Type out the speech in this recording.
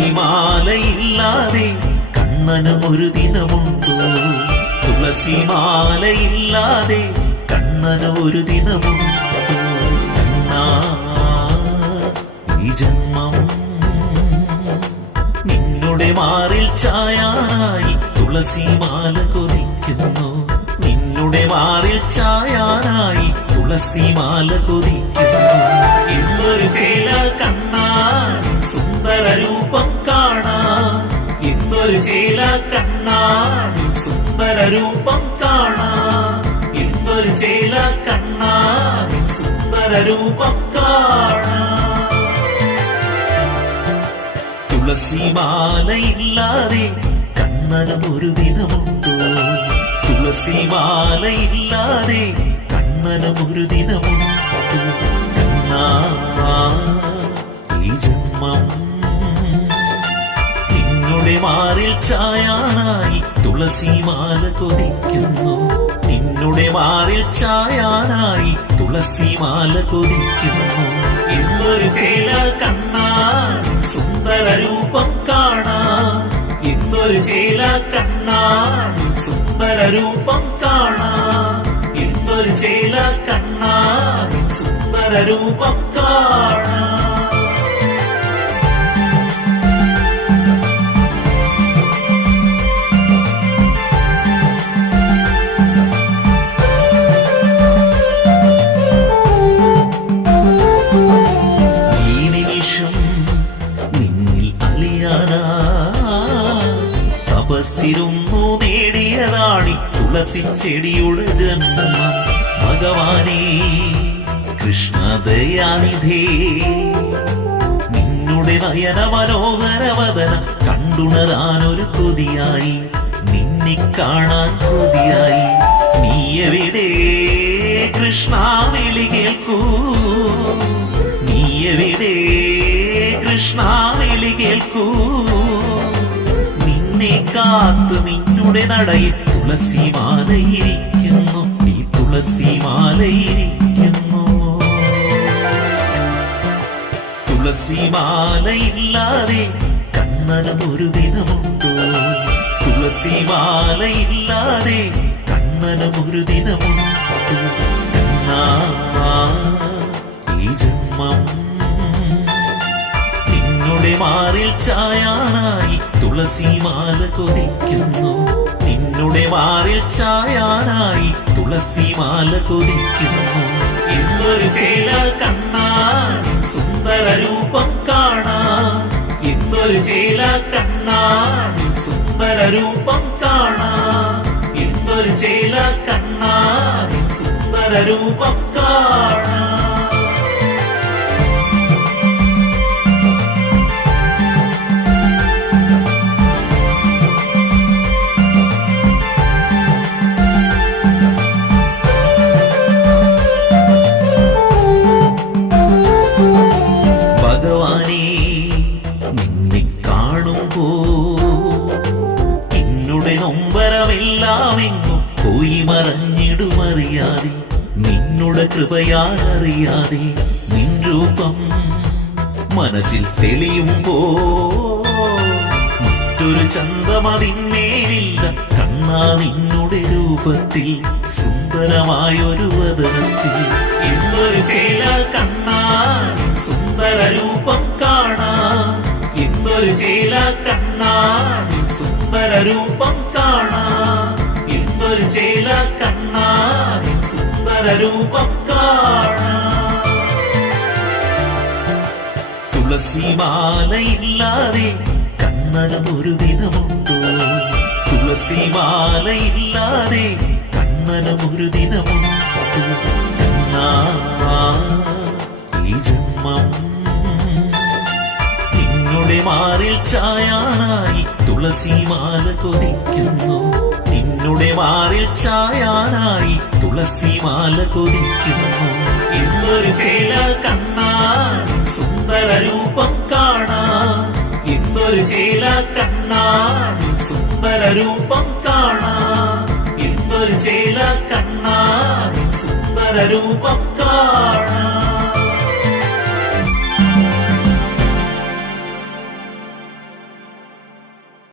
തുളസിമാലയില്ലാതെ കണ്ണനും ഒരു ദിനമുണ്ടോ? തുളസിമാലയില്ലാതെ കണ്ണനും ഒരു ദിനമുണ്ടോ? കണ്ണാ, ഈ ജന്മം നിന്നുടെ മാറിൽ ചായാനായി തുളസിമാല കൊതിക്കുന്നു. നിന്നുടെ മാറിൽ ചായാനായി തുളസിമാല കൊതിക്കുന്നു. എന്തൊരു ചേല കണ്ണാ, സുന്ദര രൂപം കാണാം. എന്തൊരു ചേല കണ്ണാ, സുന്ദര രൂപം കാണാം. എന്തൊരു ചേല കണ്ണാ, സുന്ദര രൂപം കാണാം. തുളസിമാലയില്ലാതെ കണ്ണനും ഒരു ദിനമുണ്ടോ? തുളസിമാലയില്ലാതെ കണ്ണനും ഒരു ദിനമുണ്ടോ? കണ്ണാ, ഈ ജന്മം നിന്നുടെ മാറിൽ ചായാനായി തുളസിമാല കൊതിക്കുന്നു. നിന്നുടെ മാറിൽ ചായാനായി തുളസിമാല കൊതിക്കുന്നു. എന്തൊരു ചേല കണ്ണാ, സുന്ദര രൂപം കാണാം. എന്തൊരു ചേല കണ്ണാ, സുന്ദര രൂപം കാണാം. എന്തൊരു ചേല കണ്ണാ, സുന്ദര രൂപം കാണാം. തപസ്സിരുന്നു നേടിയതാണി തുളസി ചെടിയുടെ ജന്മം. ഭഗവാനേ കൃഷ്ണദയാനിധേ, നിന്നുടെ നയന മനോഹരവദനം കണ്ടുണരാനൊരു കൊതിയായി, നിന്നെ കാണാൻ കൊതിയായി. നീ എവിടെ കൃഷ്ണ വിളി കേൾക്കൂ, നീ എവിടെ കൃഷ്ണ വിളി കേൾക്കൂ. നിന്നെ കാത്ത് നിന്നുടെ നടയിൽ തുളസിമാലയിരിക്കുന്നു. ഈ തുളസിമാലയിരിക്കുന്നു. തുളസിമാലയില്ലാതെ കണ്ണനും ഒരു ദിനമുണ്ടോ? തുളസിമാലയില്ലാതെ കണ്ണനും ഒരു ദിനമുണ്ടോ? കണ്ണാ, ഈ ജന്മം നിന്നുടെ മാറിൽ ചായാനായി തുളസിമാല കൊതിക്കുന്നു. നിന്നുടെ മാറിൽ ചായാനായി തുളസിമാല കൊതിക്കുന്നു. എന്തൊരു ചേല കണ്ണാ, സുന്ദര രൂപം കാണാം. എന്തൊരു ചേല കണ്ണാ, സുന്ദര രൂപം കാണാം. എന്തൊരു ചേല കണ്ണാ, സുന്ദര രൂപം കാണാം. നിന്നെ കാണുമ്പോ എന്നുടെ നൊമ്പരമെല്ലാമെങ്ങും പോയി മറഞ്ഞിടുമറിയാതെ, നിന്നുടെ കൃപയാലറിയാതെ നിൻ രൂപം മനസ്സിൽ തെളിയുമ്പോ മറ്റൊരു ചന്തമതിന്മേലില്ല. കണ്ണാ, നിന്നുടെ രൂപത്തിൽ സുന്ദരമായൊരു വദനത്തിൽ. എന്തൊരു ചേല കണ്ണാ, സുന്ദര രൂപം കാണാം. എന്തൊരു ചേല കണ്ണാ, സുന്ദര രൂപം കാണാം. എന്തൊരു ചേല കണ്ണാ, സുന്ദര രൂപം കാണാം. തുളസിമാലയില്ലാതെ കണ്ണനും ഒരു ദിനമുണ്ടോ? തുളസിമാലയില്ലാതെ കണ്ണനും ഒരു ദിനമുണ്ടോ? കണ്ണാ, ഈ ജന്മം നിന്നുടെ മാറിൽ ചായാനായി തുളസിമാല കൊതിക്കുന്നു. നിന്നുടെ മാറിൽ ചായാനായി തുളസിമാല കൊതിക്കുന്നു. എന്തൊരു ചേല കണ്ണാ, സുന്ദര രൂപം കാണാം. എന്തൊരു ചേല കണ്ണാ, സുന്ദര രൂപം കാണാം. എന്തൊരു ചേല കണ്ണാ, സുന്ദര രൂപം കാണാം.